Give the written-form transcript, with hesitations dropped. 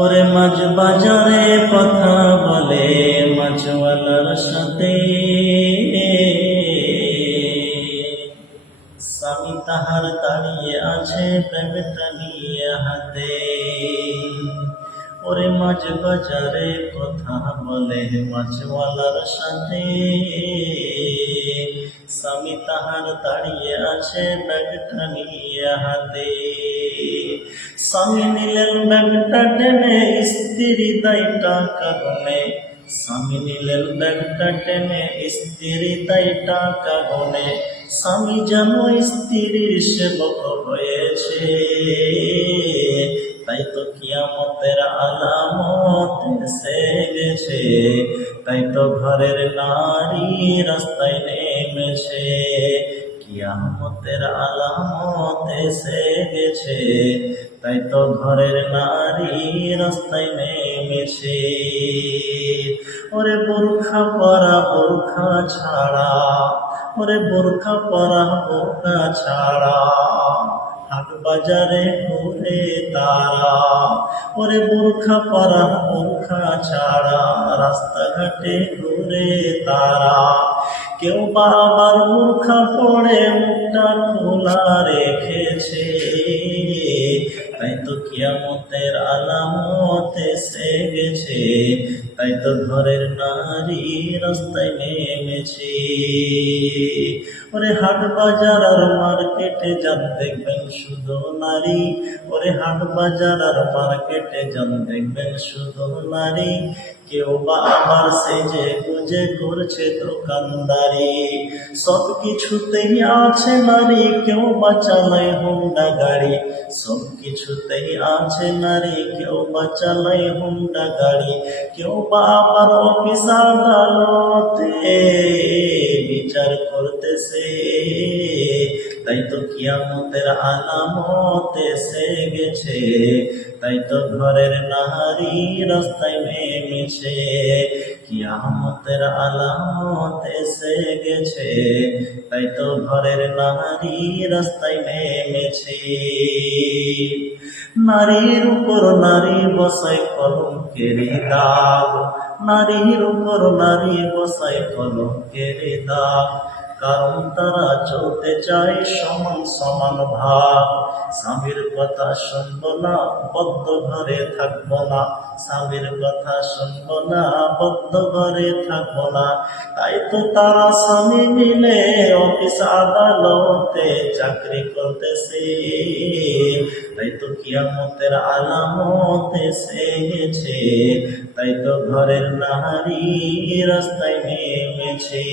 ওরে মাছ বাজারে কথা বলে মাছওয়ালার সাথে, স্বামী তাহার দাঁড়িয়ে আছে ব্যাগটা নিয়ে হাতে। ওরে মাছ বাজারে কথা বলে মাছওয়ালার সাথে, স্বামী তাহার দাঁড়িয়ে আছে ব্যাগটা নিয়ে হাতে। স্বামী নিলেন ব্যাগটা টেনে, স্ত্রী দায় টাকা গনে। স্বামী নিলেন ব্যাগটা টেনে, স্ত্রী দায় টাকা গনে। স্বামী যেন স্ত্রীর সেবক হয়েছে, তাই তো কিয়ামতের আলামত এসে গেছে। তাই তো ঘরের নারী রাস্তায় নেমেছে, কিয়ামতের আলামত এসে গেছে। তাই তো ঘরের নারী রাস্তায় নেমেছে। ওরে বোরখা পরা বোরখা ছাড়া, ওরে বোরখা পরা বোরখা ছাড়া হাট বাজারে ঘুরে তারা। ওরে বোরখা পরা বোরখা ছাড়া রাস্তাঘাটে ঘুরে তারা। কেউ বা আবার বোরখা পরে মুখটা খোলা রেখেছে, তাই তো কিয়ামতের আলামত এসে গেছে। তাই তো ঘরের নারী রাস্তায় নেমেছে। ওরে হাট বাজার আর মার্কেটে যান দেখবেন শুধু নারী। ওরে হাট বাজার আর মার্কেটে যান দেখবেন শুধু নারী। কেউ বা আবার সেজে গুজে করছে দোকানদারি। সব কিছুতেই আছে নারী, কেউ বা চালায় হোন্ডা গাড়ি। সব কিছুতেই আছে নারী, কেউ বা চালায় হোন্ডা গাড়ি। কেউ বা আবার অফিস আদালতে বিচার করতেছে, তাই তো কিয়ামতের আলামত এসে গেছে। তাই তো ঘরের নারী রাস্তায় নেমেছে, কিয়ামতের আলামত এসে গেছে। তাই তো ঘরের নারী রাস্তায় নেমেছে। নারীর উপর নারী বসায় কলঙ্কের দাগ, নারীর উপর নারী বসায় কলঙ্কের দাগ। কারণ তারা চলতে চায় সমান সমান ভাব। স্বামীর কথা শুনবো না, বদ্ধ ঘরে থাকবো না। স্বামীর কথা শুনবো না, বদ্ধ ঘরে থাকবো না। তাই তো তারা স্বামী মিলে অফিস আদালতে চাকরি করতেছে। তাই তো কিয়ামতের আলামত এসে গেছে। তাই তো ঘরের নারী রাস্তায় নেমেছে।